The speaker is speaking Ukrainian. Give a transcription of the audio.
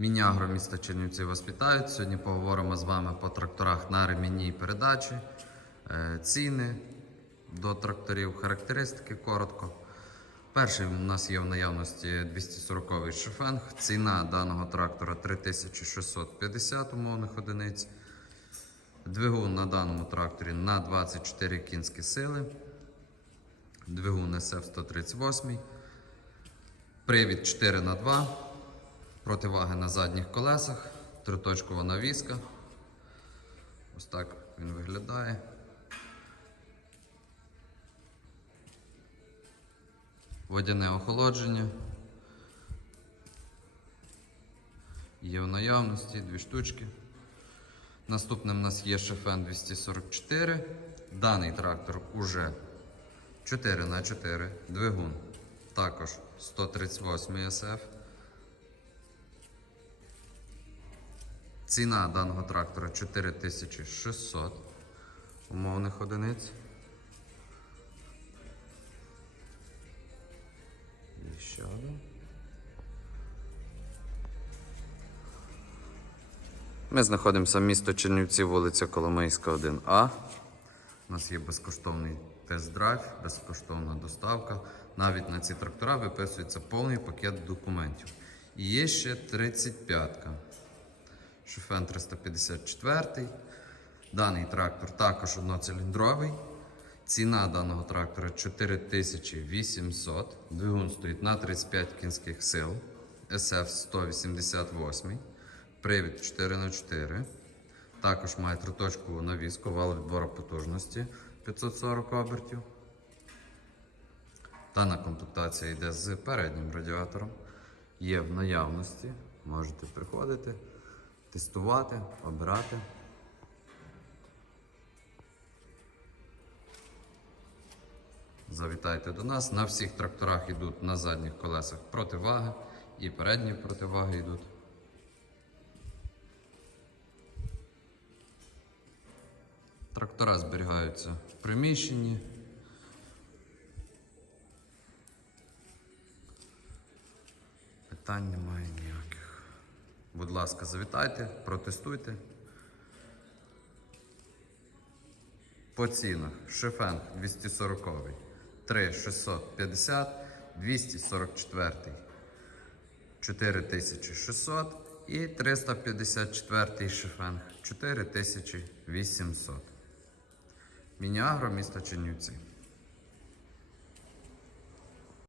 Мінягро міста Чернівці вас вітають. Сьогодні поговоримо з вами по тракторах на ремінні передачі, е, ціни до тракторів, характеристики коротко. Перший у нас є в наявності 240 шифенг. Ціна даного трактора 3650 умовних одиниць. Двигун на даному тракторі на 24 кінські сили. Двигун SF-138. Привід 4 на 2 Противаги на задніх колесах. Триточкова навіска. Ось так він виглядає. Водяне охолодження. Є в наявності дві штучки. Наступним у нас є шефен 244. Даний трактор уже 4 на 4 Двигун також 138 SF. Ціна даного трактора 4600 умовних одиниць. І ще один. Ми знаходимося в місто Чернівці, вулиця Коломийська, 1А. У нас є безкоштовний тест-драйв, безкоштовна доставка. Навіть на ці трактора виписується повний пакет документів. І є ще 35-ка. Шофен 354. Даний трактор також одноциліндровий. Ціна даного трактора 4800. Двигун стоїть на 35 кінських сил. SF 188. Привід 4х4. Також має триточкову навіску, вал відбору потужності 540 обертів. Дана комплектація йде з переднім радіатором. Є в наявності. Можете приходити, тестувати, обирати. Завітайте до нас. На всіх тракторах йдуть на задніх колесах противаги і передні противаги йдуть. Трактора зберігаються в приміщенні. Питань немає ніяких. Будь ласка, завітайте, протестуйте. По цінах Шефенг 240, 3650, 244, 4600 і 354 Шефенг 4800. Мініагро, місто Чернівці.